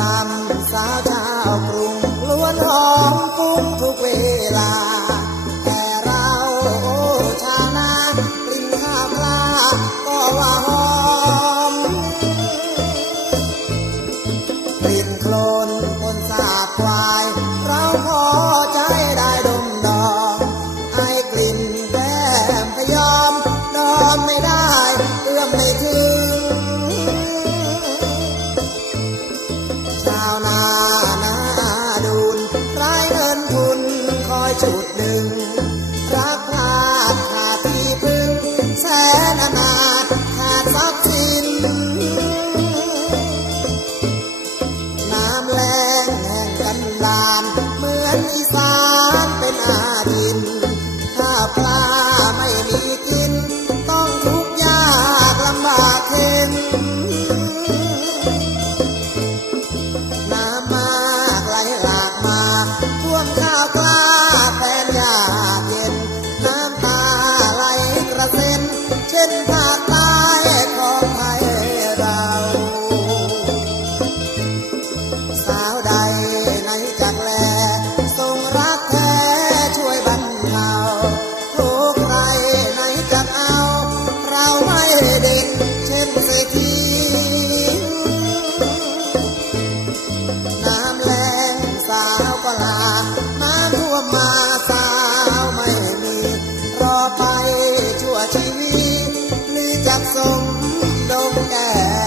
I'm จุดหนึ่งรักพลาดขาดที่พึ่งแสนอนาถขาดทรัพย์สิน น้ำแรงแห่งกันลานเหมือนอีสานเป็นอาดินข้าปลา นเ chắc sống đông đèn